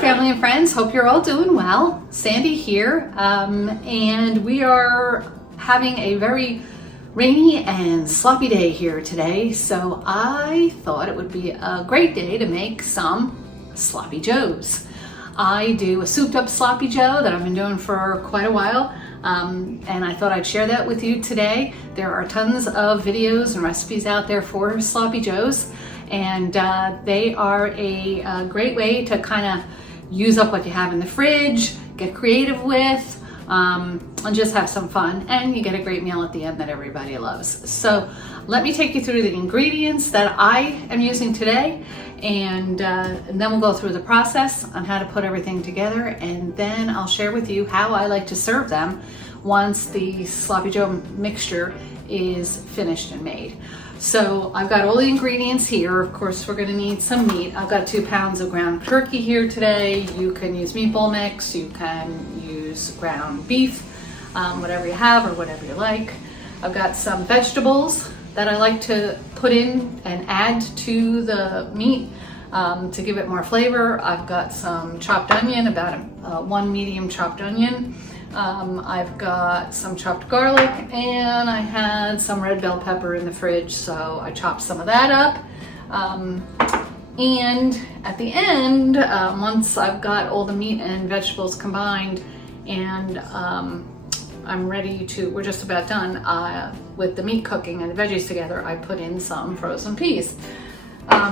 family and friends. Hope you're all doing well. Sandy here, and we are having a very rainy and sloppy day here today, so I thought it would be a great day to make some Sloppy Joes. I do a souped up Sloppy Joe that I've been doing for quite a while, and I thought I'd share that with you today. There are tons of videos and recipes out there for Sloppy Joes, and they are a great way to kind of use up what you have in the fridge, get creative with, and just have some fun, and you get a great meal at the end that everybody loves. So let me take you through the ingredients that I am using today, and then we'll go through the process on how to put everything together, and then I'll share with you how I like to serve them once the Sloppy Joe mixture is finished and made. So I've got all the ingredients here. Of course, we're gonna need some meat. I've got 2 pounds of ground turkey here today. You can use meatball mix, you can use ground beef, whatever you have or whatever you like. I've got some vegetables that I like to put in and add to the meat to give it more flavor. I've got some chopped onion, about 1 medium chopped onion. I've got some chopped garlic, and I had some red bell pepper in the fridge, so I chopped some of that up. And at the end, once I've got all the meat and vegetables combined, and I'm ready to, we're just about done with the meat cooking and the veggies together, I put in some frozen peas.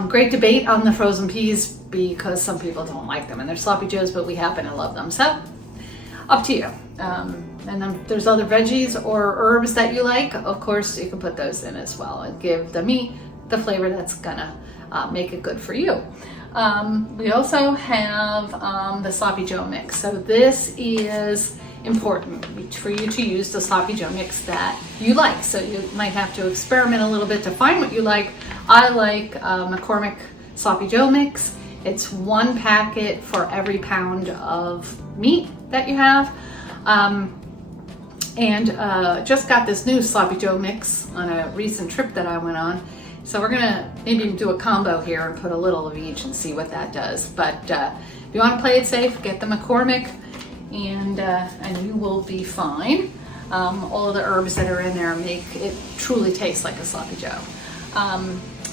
Great debate on the frozen peas because some people don't like them and they're Sloppy Joes, but we happen to love them. So up to you. And then there's other veggies or herbs that you like. Of course, you can put those in as well and give the meat the flavor that's gonna make it good for you. We also have the Sloppy Joe mix. So this is important for you to use the Sloppy Joe mix that you like. So you might have to experiment a little bit to find what you like. I like McCormick Sloppy Joe mix. It's 1 packet for every pound of meat that you have. Just got this new Sloppy Joe mix on a recent trip that I went on. So we're gonna maybe do a combo here and put a little of each and see what that does. But if you wanna play it safe, get the McCormick and you will be fine. All of the herbs that are in there make it truly taste like a Sloppy Joe.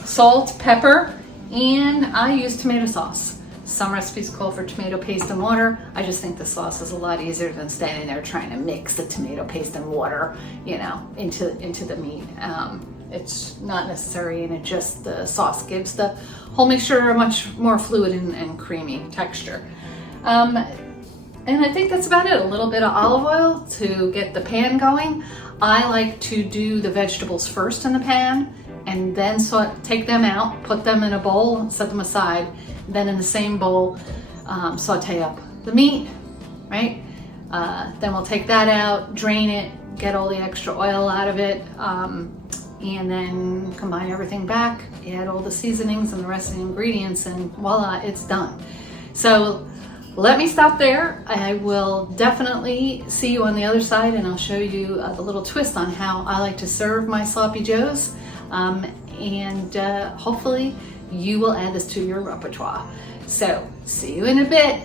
Salt, pepper, and I use tomato sauce. Some recipes call for tomato paste and water. I just think the sauce is a lot easier than standing there trying to mix the tomato paste and water, you know, into the meat. It's not necessary, and it just, the sauce gives the whole mixture a much more fluid and creamy texture. And I think that's about it. A little bit of olive oil to get the pan going. I like to do the vegetables first in the pan, and then take them out, put them in a bowl, set them aside. Then in the same bowl, saute up the meat, right? Then we'll take that out, drain it, get all the extra oil out of it, and then combine everything back, add all the seasonings and the rest of the ingredients, and voila, it's done. So let me stop there. I will definitely see you on the other side, and I'll show you the little twist on how I like to serve my Sloppy Joes, hopefully you will add this to your repertoire. So see you in a bit.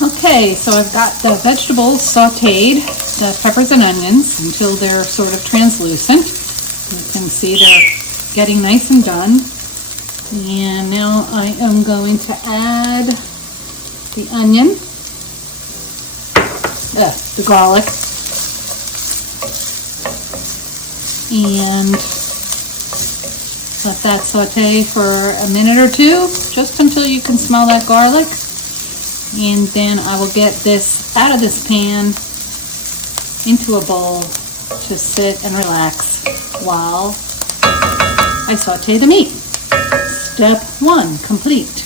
Okay, so I've got the vegetables sauteed, the peppers and onions, until they're sort of translucent. You can see they're getting nice and done. And now I am going to add the onion, the garlic, and let that saute for a minute or two, just until you can smell that garlic. And then I will get this out of this pan into a bowl to sit and relax while I saute the meat. Step 1 complete.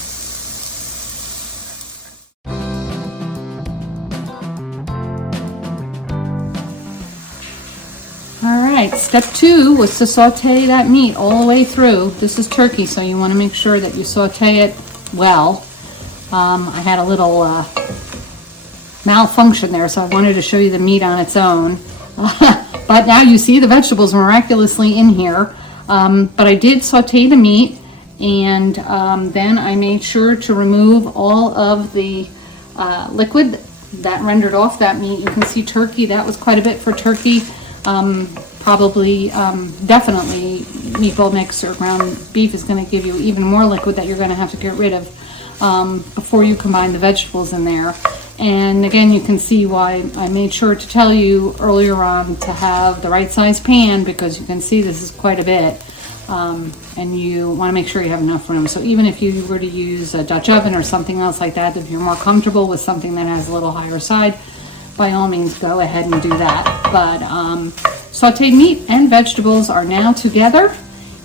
Alright, step 2 was to saute that meat all the way through. This is turkey, so you want to make sure that you saute it well. I had a little malfunction there, so I wanted to show you the meat on its own. But now you see the vegetables miraculously in here. But I did saute the meat, And then I made sure to remove all of the liquid that rendered off that meat. You can see turkey, that was quite a bit for turkey. Probably, definitely meatball mix or ground beef is going to give you even more liquid that you're going to have to get rid of before you combine the vegetables in there. And again, you can see why I made sure to tell you earlier on to have the right size pan, because you can see this is quite a bit. And you want to make sure you have enough room. So even if you were to use a Dutch oven or something else like that, if you're more comfortable with something that has a little higher side, by all means go ahead and do that. But sauteed meat and vegetables are now together,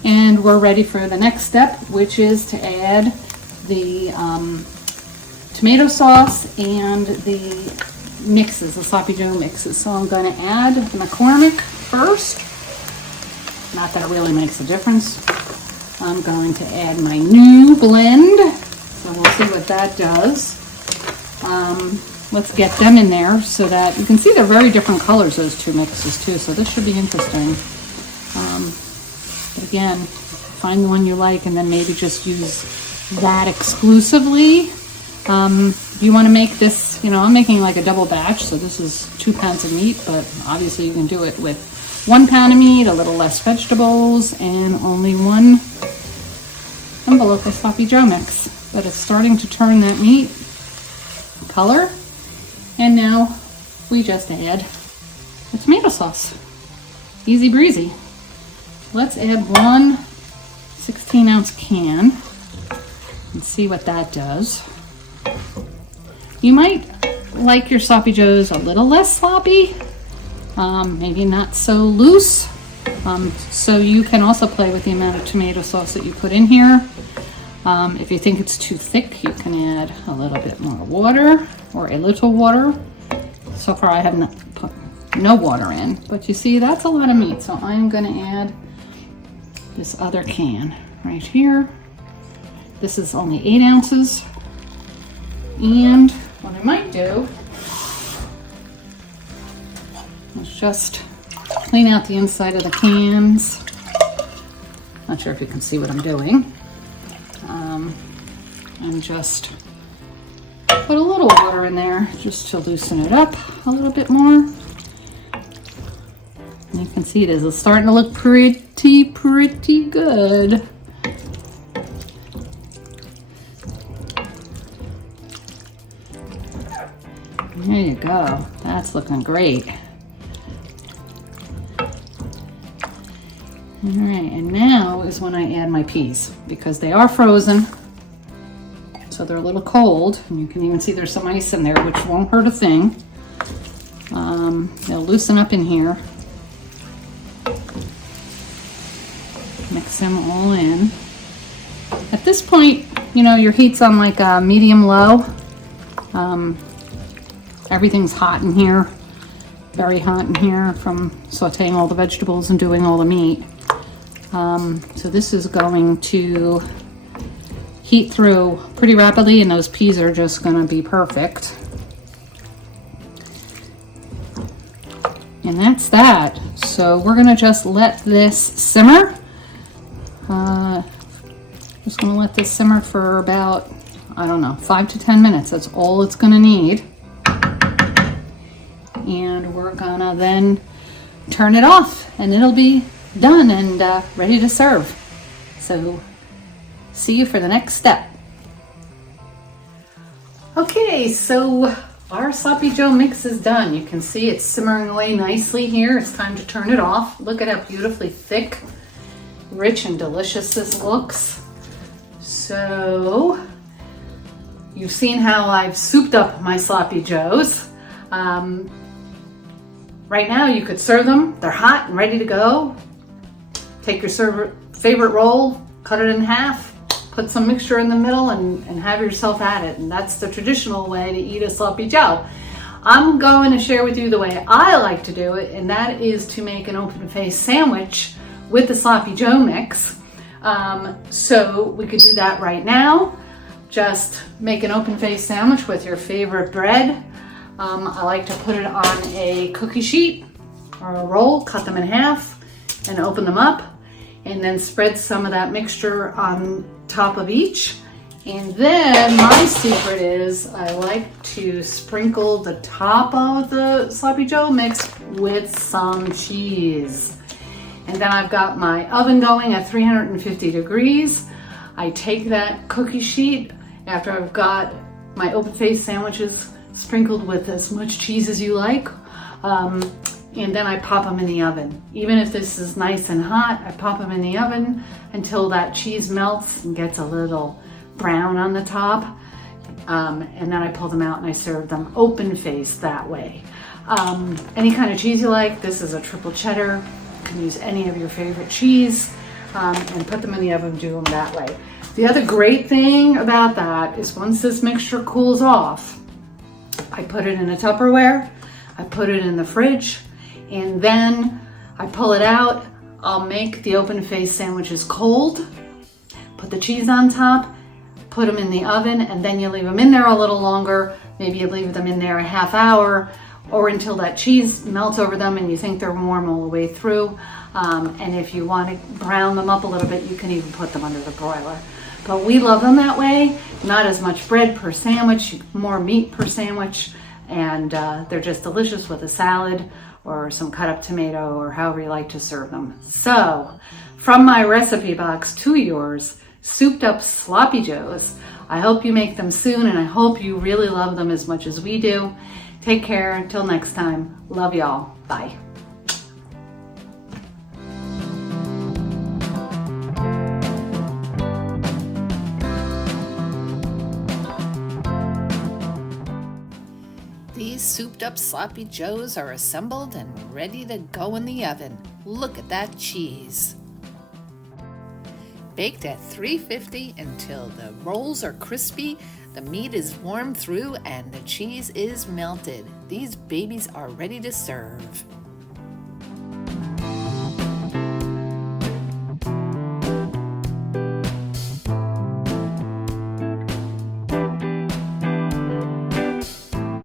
and we're ready for the next step, which is to add the tomato sauce and the mixes, the Sloppy Joe mixes. So I'm going to add the McCormick first. Not that it really makes a difference. I'm going to add my new blend. So we'll see what that does. Let's get them in there so that you can see they're very different colors, those two mixes too. So this should be interesting. But again, find the one you like and then maybe just use that exclusively. If you want to make this, you know, I'm making like a double batch. So this is 2 pounds of meat, but obviously you can do it with 1 pound of meat, a little less vegetables, and only 1 envelope of Sloppy Joe mix. But it's starting to turn that meat color. And now we just add the tomato sauce. Easy breezy. Let's add 1 16-ounce can and see what that does. You might like your Sloppy Joes a little less sloppy. Maybe not so loose. So you can also play with the amount of tomato sauce that you put in here. If you think it's too thick, you can add a little bit more water or a little water. So far I have not put no water in, but you see that's a lot of meat. So I'm going to add this other can right here. This is only 8 ounces. And what I might do is just clean out the inside of the cans. Not sure if you can see what I'm doing. And just put a little water in there just to loosen it up a little bit more. And you can see it is starting to look pretty good. There you go. That's looking great. All right, and now is when I add my peas, because they are frozen, so they're a little cold, and you can even see there's some ice in there, which won't hurt a thing. They'll loosen up in here. Mix them all in. At this point, you know, your heat's on like a medium-low. Everything's hot in here, very hot in here from sauteing all the vegetables and doing all the meat. So this is going to heat through pretty rapidly, and those peas are just going to be perfect. And that's that. So we're going to just let this simmer. Just going to let this simmer for about, I don't know, 5 to 10 minutes. That's all it's going to need. And we're going to then turn it off, and it'll be done and ready to serve. So see you for the next step. Okay, so our Sloppy Joe mix is done. You can see it's simmering away nicely here. It's time to turn it off. Look at how beautifully thick, rich, and delicious this looks. So you've seen how I've souped up my Sloppy Joes. Right now you could serve them. They're hot and ready to go. Take your favorite roll, cut it in half, put some mixture in the middle, and have yourself at it. And that's the traditional way to eat a Sloppy Joe. I'm going to share with you the way I like to do it, and that is to make an open-faced sandwich with the Sloppy Joe mix. So we could do that right now. Just make an open-faced sandwich with your favorite bread. I like to put it on a cookie sheet or a roll, cut them in half, and open them up. and then spread some of that mixture on top of each. And then my secret is I like to sprinkle the top of the Sloppy Joe mix with some cheese. And then I've got my oven going at 350 degrees. I take that cookie sheet after I've got my open-faced sandwiches sprinkled with as much cheese as you like. And then I pop them in the oven. Even if this is nice and hot, I pop them in the oven until that cheese melts and gets a little brown on the top. And then I pull them out and I serve them open-faced that way. Any kind of cheese you like. This is a triple cheddar. You can use any of your favorite cheese and put them in the oven, do them that way. The other great thing about that is once this mixture cools off, I put it in a Tupperware, I put it in the fridge, and then I pull it out. I'll make the open-faced sandwiches cold, put the cheese on top, put them in the oven, and then you leave them in there a little longer. Maybe you leave them in there a half hour or until that cheese melts over them and you think they're warm all the way through. And if you want to brown them up a little bit, you can even put them under the broiler. But we love them that way. Not as much bread per sandwich, more meat per sandwich, and they're just delicious with a salad or some cut up tomato or however you like to serve them. So, from my recipe box to yours, souped up Sloppy Joes. I hope you make them soon, and I hope you really love them as much as we do. Take care. Until next time. Love y'all. Bye. These souped up Sloppy Joes are assembled and ready to go in the oven. Look at that cheese. Baked at 350 until the rolls are crispy, the meat is warm through, and the cheese is melted. These babies are ready to serve.